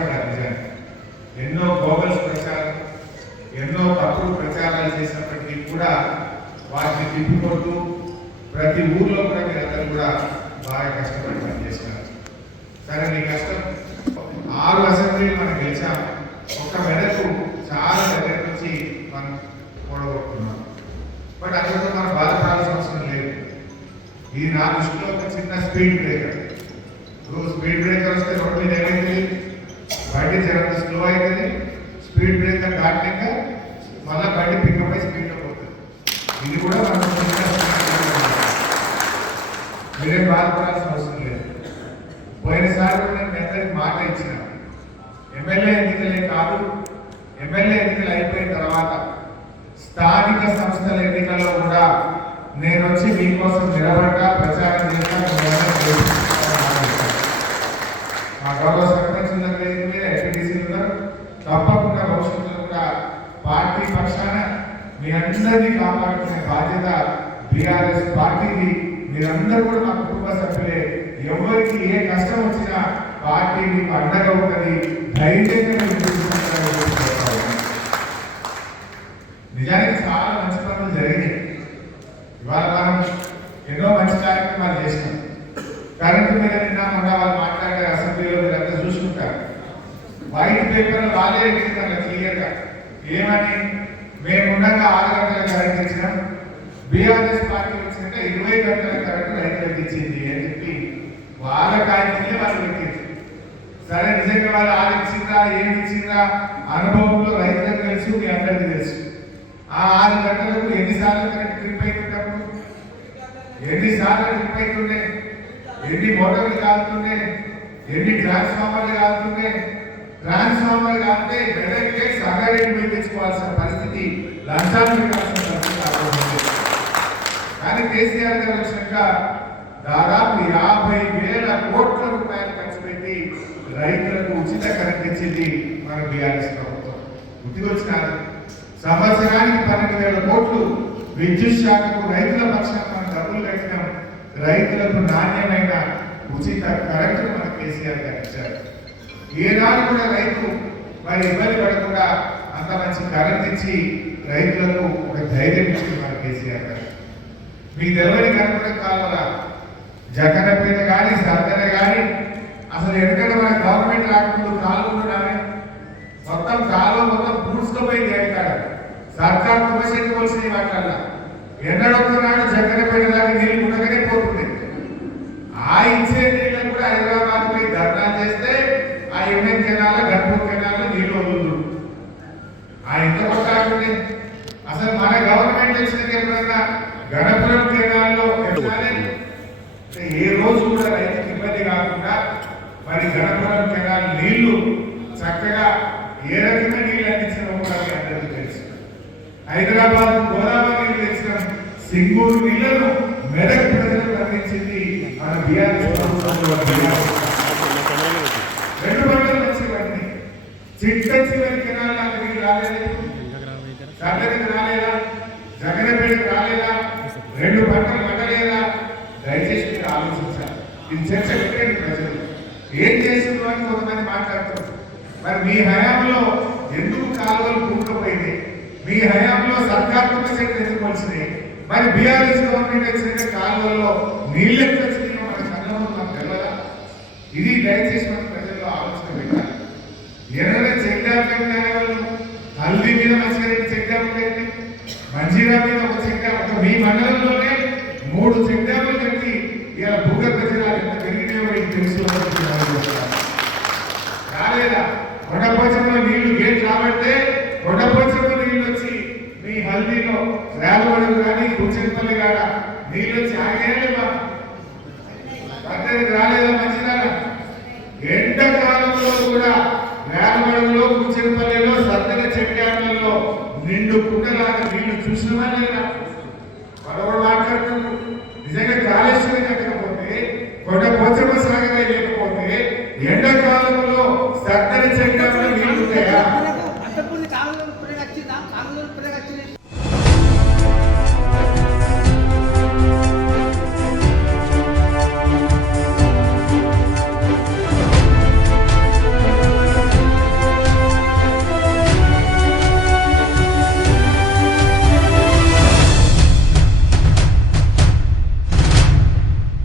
బాగా కష్టపడ్డారు నిజానికి ఎన్నో గోగల్స్ ప్రచారం ఎన్నో తప్పుడు ప్రచారాలు చేసినప్పటికీ కూడా వాటిని తిప్పికొడుతూ ప్రతి ఊర్లో కూడా మీరందరూ కూడా బాగా కష్టపడి పనిచేసినారు సరే మీ కష్టం. ఆరు అసెంబ్లీలు మనం గెలిచాం. ఒక్క మెడకు చాలా దగ్గర నుంచి మనం కూడగొట్టుకున్నాం బట్ అక్కడ మనం బాధపడాల్సిన అవసరం లేదు. ఇది నా దృష్టిలో ఒక చిన్న స్పీడ్ బ్రేకర్. ఇప్పుడు స్పీడ్ బ్రేకర్ వస్తే రోడ్డు మీద జరంత స్లో అవుతుంది? స్పీడ్ బ్రేకర్ దాటినాక మళ్ళీ బండి పికప్ అయి స్పీడ్లో పోతుంది. ఇది కూడా మనం మీరేం బాధపడాల్సిన అవసరం లేదు. పోయినసారి కూడా నేను మీ మాట ఇచ్చిన. ఎమ్మెల్యే ఎన్నికలే కాదు ఎమ్మెల్యే ఎన్నికలు అయిపోయిన తర్వాత స్థానిక సంస్థల ఎన్నికల్లో కూడా నేను వచ్చి మీకోసం నిలబడ్డా ప్రచారం చేస్తా మా గౌరవ సర్పంచుల పక్షాన మీ అందరినీ కాపాడుకునే బాధ్యత బీఆర్ఎస్ పార్టీకి. మీరందరూ కూడా మా కుటుంబ సభ్యులే. ఎవరికి ఏ కష్టం వచ్చినా పార్టీ మీకు అండగా ఉంటుంది. ధైర్యంగా నిజానికి చాలా మంచి పనులు జరిగినాయి. ఇవాళ మనం ఎన్నో మంచి కార్యక్రమాలు చేసినాం. కరెంటు మీద నిన్న మొన్న వాళ్ళు మాట్లాడే అసెంబ్లీలో మీరు అంతా చూసుకుంటారు. వైట్ పేపర్ వాళ్ళే ఇచ్చింది క్లియర్గా. ఏమని? మేము ఉండగా ఆరు గంటల కరెంట్ ఇచ్చినాం బీఆర్ఎస్ పార్టీ వచ్చినాక ఇరవై గంటల కరెంట్ రైతులకు ఇచ్చింది అని చెప్పి వాళ్ళ కాగితమే వాళ్ళు పెట్టింది సరే నిజంగా వాళ్ళు ఆరు ఇచ్చిందా ఏమి ఇచ్చిందా అనుభవంలో రైతులకు తెలుసు మీ అందరికీ తెలుసు. ఆ ఆరు గంటలకు ఎన్నిసార్లు కరెంట్ ట్రిప్ అయిపోయినప్పుడు? ఎన్నిసార్లు ట్రిప్ అవుతుండే ఎన్ని మోటార్లు కాలుతుండే? ఎన్ని ట్రాన్స్ఫార్మర్లు కాలుతుండే? ట్రాన్స్ఫార్మర్ కాబట్టి వెనక్కి సంగారెడ్డి పోయి తెచ్చుకోవాల్సిన పరిస్థితి లంచాలు పెట్టాల్సిన పరిస్థితి కానీ కేసీఆర్ గారు వచ్చినాక దాదాపు యాభై వేల కోట్ల రూపాయలు ఖర్చు పెట్టి రైతులకు ఉచిత కరెంట్ ఇచ్చింది మన బీఆర్ఎస్ ప్రభుత్వం. గుర్తుకొచ్చినారు? సంవత్సరానికి పన్నెండు వేల కోట్లు విద్యుత్ శాఖకు రైతుల పక్షాన మనం డబ్బులు కట్టినాం. రైతులకు నాణ్యమైన ఉచిత కరెంటు మన కేసీఆర్ గారు ఇచ్చారు. ఏనాడు కూడా రైతు మరి ఇబ్బంది పడకుండా అంత మంచి కరెంట్ ఇచ్చి రైతులకు ఒక ధైర్యం ఇస్తున్నారు మన కేసీఆర్ గారు. మీకు తెలియని కనుక కావాల జగనపేట కానీ సర్దన కానీ అసలు ఎందుకంటే మన గవర్నమెంట్ రాకముందు కాలువలు మొత్తం కాలువ మొత్తం పూడ్చుకుపోయింది ఎక్కడ సర్కార్ తుమ్మశెట్టి కొలిసింది మాట్లాడాల ఎన్నడొక్కనాడు జగనపేట దాకా నీళ్ళు ఉండగానే పోతుంది. ఆ ఇచ్చే నీళ్ళకు కూడా హైదరాబాద్ పోయి ధర్నా చేస్తే ఆ ఎంఎన్ కెనాల గన్పూర్ కెనాల నీళ్ళు వదులుతుంది ఆ ఎంత కొట్టాలంటే అసలు మన గవర్నమెంట్ వచ్చిన ఎప్పుడన్నా గణపురం కేంద్రాల్లో ఎట్లానే అంటే ఏ రోజు కూడా రైతుకి చక్కగా మరి గణపురం కెనాల్ నీళ్ళు చక్కగా ఏ రకమైన నీళ్ళు అందించిన కూడా మీ అందరికీ తెలుసు. హైదరాబాద్ గోదావరి నీళ్ళు తెచ్చిన సింగూరు నీళ్ళను మెదక్ ప్రజలకు అందించింది మన బీఆర్ఎస్ రెండు పంటలు వచ్చినవన్నీ చిట్ట చివరి కెనాల్ నాకు నీళ్ళు రాలేదు. సర్దరికి రాలేదా? జగనపేటకు రాలేదా? రెండు పంటలు పండలేదా దయచేసి ఆలోచించాలి. ఇది చర్చ పెట్టండి ప్రజలు. ఏం చేసిందో అని కొంతమంది మాట్లాడుతున్నారు. మరి మీ హయాంలో ఎందుకు కాలువలు కూరుకుపోయింది మీ హయాంలో సర్కార్ సెట్ ఎందుకు వచ్చినాయి మరి బీఆర్ఎస్ గవర్నమెంట్ వచ్చిన కాలువల్లో నీళ్ళు ఎక్కడ వచ్చినాయో మన కళ్ళలో మనకు తెలియదా ఇది దయచేసి మన ప్రజల్లో ఆలోచన పెట్టాలి. ఎర్రగా చెక్ డ్యామ్ వాళ్ళు హల్దీ మీద మంచిగా చెక్ డ్యామ్ కట్టి మంజీరా మీద ఒక చెక్ డ్యామ్ ఒక మీ మండలంలోనే మూడు చెక్ డ్యాములు కట్టి ఇలా భూగర్భ జలాలు ఎంత పెరిగినాయో మీకు తెలుసు అని చెప్పి రాలేదా కొండపోచంలో నీళ్ళు గేట్ రాబడితే కొండపోచంలో నీళ్ళు వచ్చి మీ హల్దీలో రేపడు కానీ కూచెంపల్లి కాడ నీళ్ళు వచ్చి ఆగేలేవా పద్దెనిమిది రాలేదా మంచిదారా ఎండాకాలంలో కూడా వేలమడుగులో కూచెంపల్లిలో సద్దన చెట్టాలలో నిండు కుండలాగా నీళ్ళు చూసినవా లేదా? పడవడు మాట్లాడుతున్నాడు నిజంగా కాళేశ్వరం కట్టకపోతే కొండ